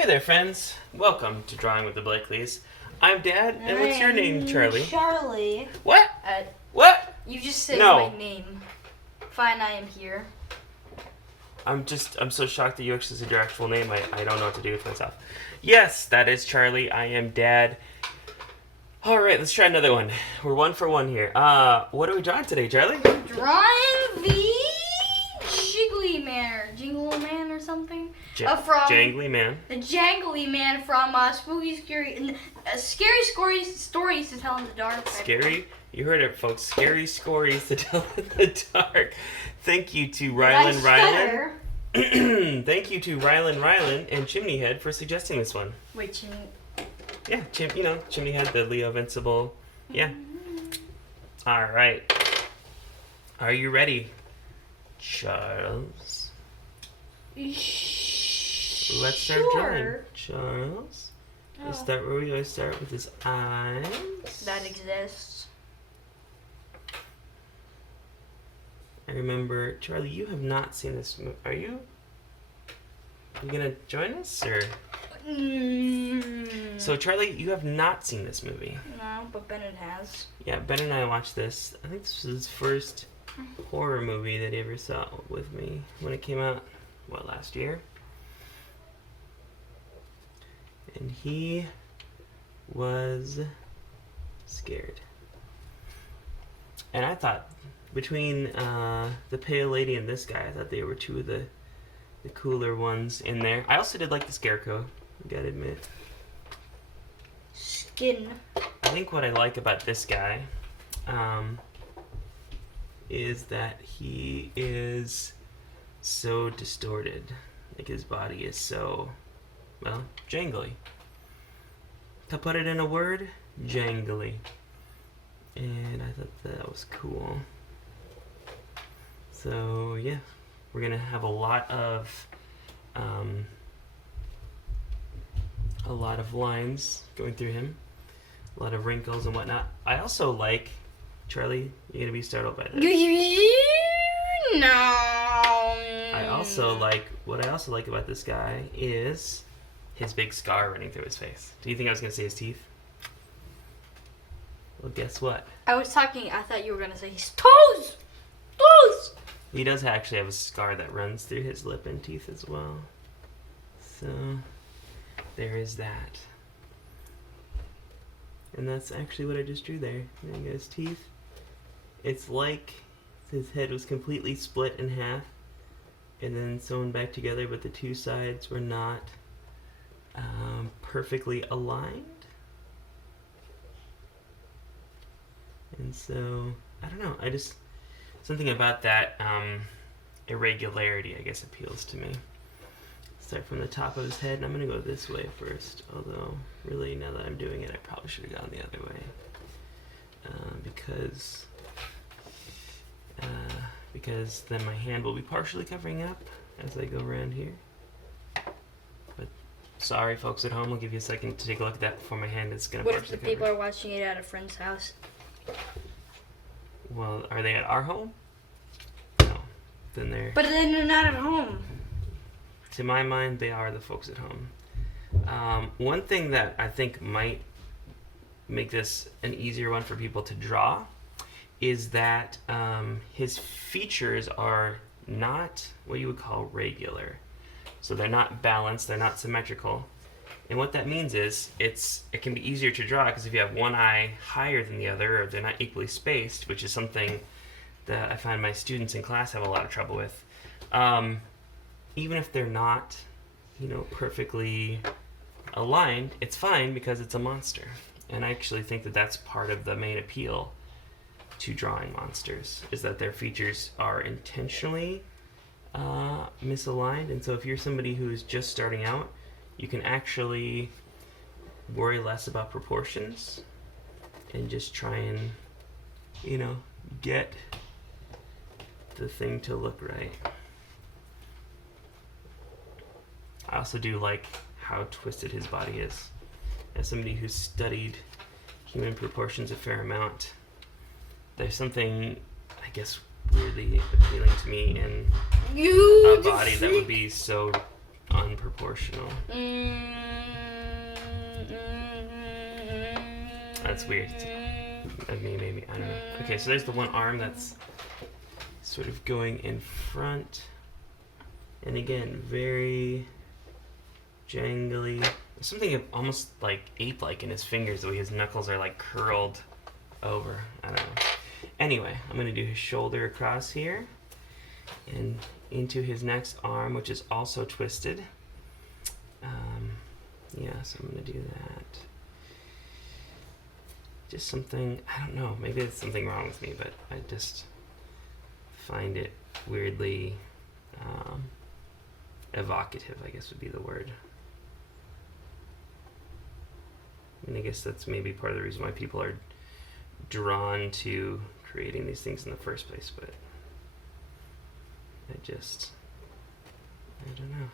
Hey there, friends. Welcome to Drawing with the Blakeleys. I'm Dad, and what's your name, Charlie? Charlie. What? Uh, What? You just said No. my name. Fine, I am here. I'm so shocked that you actually said your actual name. I don't know what to do with myself. Yes, that is Charlie. I am Dad. Alright, let's try another one. We're 1 for 1 here. What are we drawing today, Charlie? Drawing the Jangly Man or Jingle Man or something. From Jangly Man. The Jangly Man from Spooky Scary Stories to Tell in the Dark. Scary? You heard it, folks. Scary stories to tell in the dark. Thank you to Rylan. Thank you to Rylan and Chimney Head for suggesting this one. Wait, Chimney. Yeah, Chimney Head, the Leo Invincible. Yeah. All right. Are you ready, Charles? Let's start drawing. Charles. Oh. Where we always start with his eyes. That exists. I remember, Charlie, you have not seen this movie. Are you? You gonna join us, or? So, Charlie, you have not seen this movie. No, but Bennett has. Yeah, Ben and I watched this. I think this was his first horror movie that he ever saw with me when it came out, last year? And he was scared. And I thought, between the pale lady and this guy, I thought they were two of the cooler ones in there. I also did like the scarecrow, I gotta admit. Skin. I think what I like about this guy is that he is so distorted. Like, his body is so, jangly. To put it in a word, jangly. And I thought that was cool. So, yeah, we're going to have a lot of lines going through him. A lot of wrinkles and whatnot. I also like, Charlie, you're going to be startled by this. No. What I also like about this guy is his big scar running through his face. Do you think I was going to say his teeth? Well, guess what? I thought you were going to say his toes. Toes. He does actually have a scar that runs through his lip and teeth as well. So, there is that. And that's actually what I just drew there. There you go, his teeth. It's like his head was completely split in half and then sewn back together, but the two sides were not perfectly aligned. And so, I don't know, something about that irregularity, I guess, appeals to me. Start from the top of his head, and I'm going to go this way first. Although, really, now that I'm doing it, I probably should have gone the other way. Because then my hand will be partially covering up as I go around here. But sorry, folks at home, I'll give you a second to take a look at that before my hand is going to partially cover. What if the people are watching it at a friend's house? Well, are they at our home? No. Then they're... But then they're not at home. To my mind, they are the folks at home. One thing that I think might make this an easier one for people to draw is that his features are not what you would call regular. So they're not balanced, they're not symmetrical. And what that means is it can be easier to draw because if you have one eye higher than the other, or they're not equally spaced, which is something that I find my students in class have a lot of trouble with. Even if they're not, perfectly aligned, it's fine because it's a monster. And I actually think that that's part of the main appeal to drawing monsters, is that their features are intentionally misaligned. And so if you're somebody who's just starting out, you can actually worry less about proportions and just try and, get the thing to look right. I also do like how twisted his body is. As somebody who's studied human proportions a fair amount, there's something, I guess, weirdly appealing to me in a body that would be so unproportional. that's weird. Maybe. I don't know. Okay, so there's the one arm that's sort of going in front. And again, very jangly. There's something almost like ape-like in his fingers, the way his knuckles are like curled over. I don't know. Anyway, I'm going to do his shoulder across here and into his next arm, which is also twisted. Yeah, so I'm going to do that. Just something, I don't know, maybe there's something wrong with me, but I just find it weirdly evocative, I guess would be the word. I mean, I guess that's maybe part of the reason why people are drawn to creating these things in the first place, but I don't know.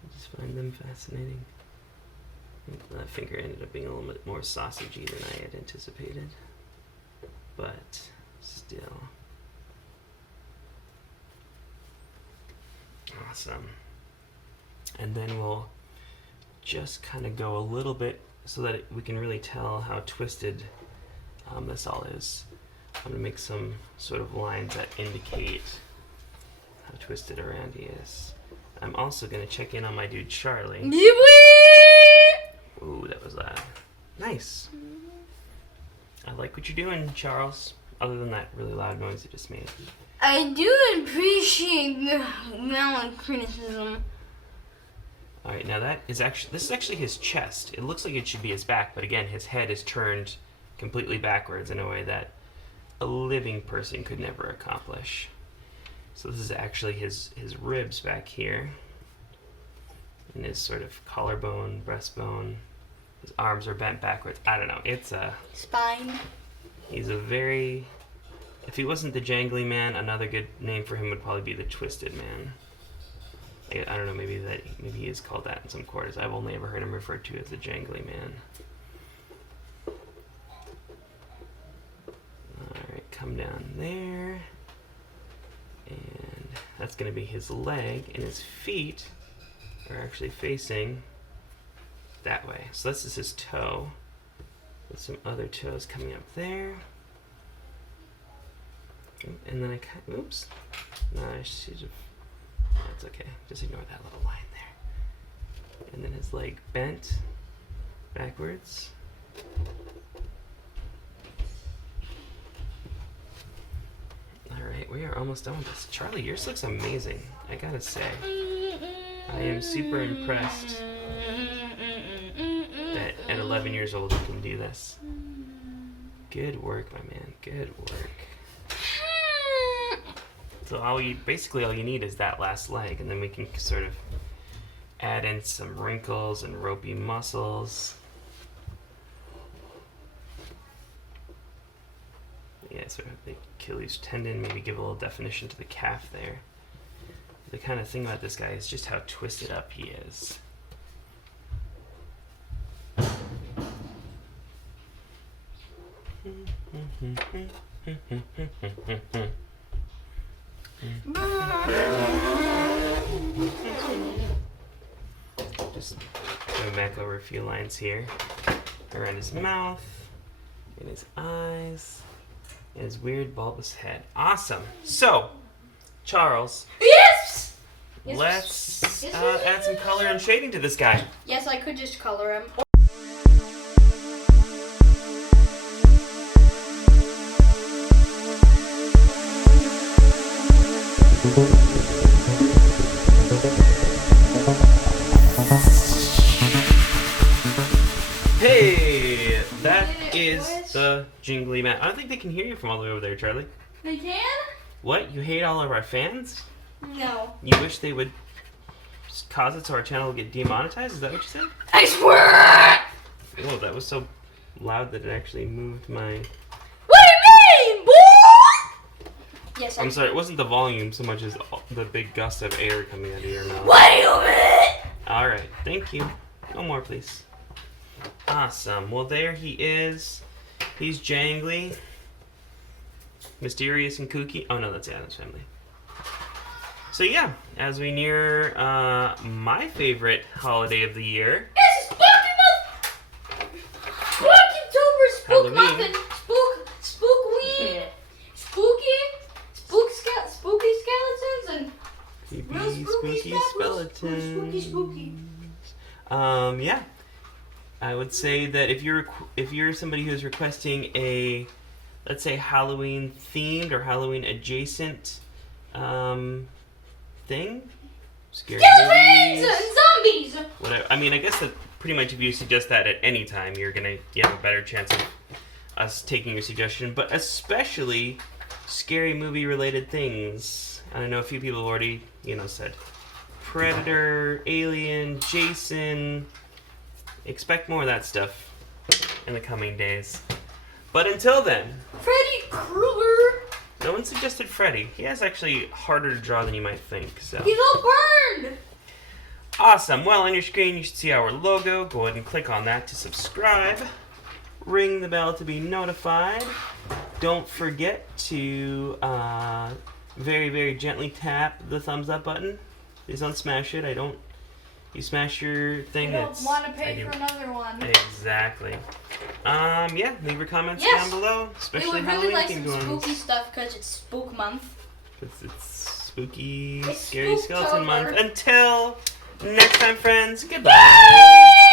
I just find them fascinating. That finger ended up being a little bit more sausagey than I had anticipated, but still. Awesome. And then we'll just kind of go a little bit so that we can really tell how twisted this all is. I'm going to make some sort of lines that indicate how twisted around he is. I'm also going to check in on my dude Charlie. Ooh, that was loud. Nice. I like what you're doing, Charles. Other than that really loud noise you just made. I do appreciate the amount of criticism. Alright, now this is actually his chest. It looks like it should be his back, but again, his head is turned completely backwards in a way that a living person could never accomplish. So this is actually his ribs back here. And his sort of collarbone, breastbone. His arms are bent backwards. I don't know. It's a... Spine. He's a very... If he wasn't the Jangly Man, another good name for him would probably be the Twisted Man. I don't know, maybe he is called that in some quarters. I've only ever heard him referred to as the Jangly Man. Alright, come down there. And that's going to be his leg, and his feet are actually facing that way. So this is his toe, with some other toes coming up there. And then oops. No, that's okay. Just ignore that little line there. And then his leg bent backwards. Alright, we are almost done with this. Charlie, yours looks amazing, I gotta say. I am super impressed that at 11 years old you can do this. Good work, my man. Good work. So basically all you need is that last leg, and then we can sort of add in some wrinkles and ropey muscles. Yeah, sort of the Achilles tendon, maybe give a little definition to the calf there. The kind of thing about this guy is just how twisted up he is. Just going back over a few lines here. Around his mouth, in his eyes, and his weird bulbous head. Awesome. So, Charles. Yes! Let's add some color and shading to this guy. Yes, I could just color him. Hey, that is the Jangly Man. I don't think they can hear you from all the way over there, Charlie. They can? What? You hate all of our fans? No. You wish they would just cause it so our channel would get demonetized? Is that what you said? I swear! Whoa, that was so loud that it actually moved my... What do you mean, boy? Yes, I'm sorry, it wasn't the volume so much as the big gust of air coming out of your mouth. What do you mean? Alright, thank you. No more, please. Awesome. Well, there he is. He's jangly, mysterious, and kooky. Oh, no, that's Adam's Family. So, yeah, as we near my favorite holiday of the year. It's follow me. Muffin, spookweed, spooky skeletons, and real spooky stuff. skeletons. Spooky. Yeah. I would say that if you're somebody who's requesting a, let's say, Halloween themed or Halloween adjacent thing, scary Skeletons movies, and zombies. whatever. I mean, I guess that pretty much if you suggest that at any time, you have a better chance of us taking your suggestion. But especially scary movie related things. I know a few people have already, said Predator, Alien, Jason. Expect more of that stuff in the coming days. But until then, Freddy Krueger. no one suggested Freddy. He is actually harder to draw than you might think. So He's all burned. awesome. Well, on your screen you should see our logo. Go ahead and click on that to subscribe. Ring the bell to be notified. Don't forget to very, very gently tap the thumbs up button. Please don't smash it. You smash your thing. I don't want to pay for another one. Exactly. Yeah, leave your comments down below, We especially would really like Halloween some themed spooky ones. stuff because it's spook month. It's spooky, It's scary skeleton Spooktober. month. Until next time, friends, goodbye.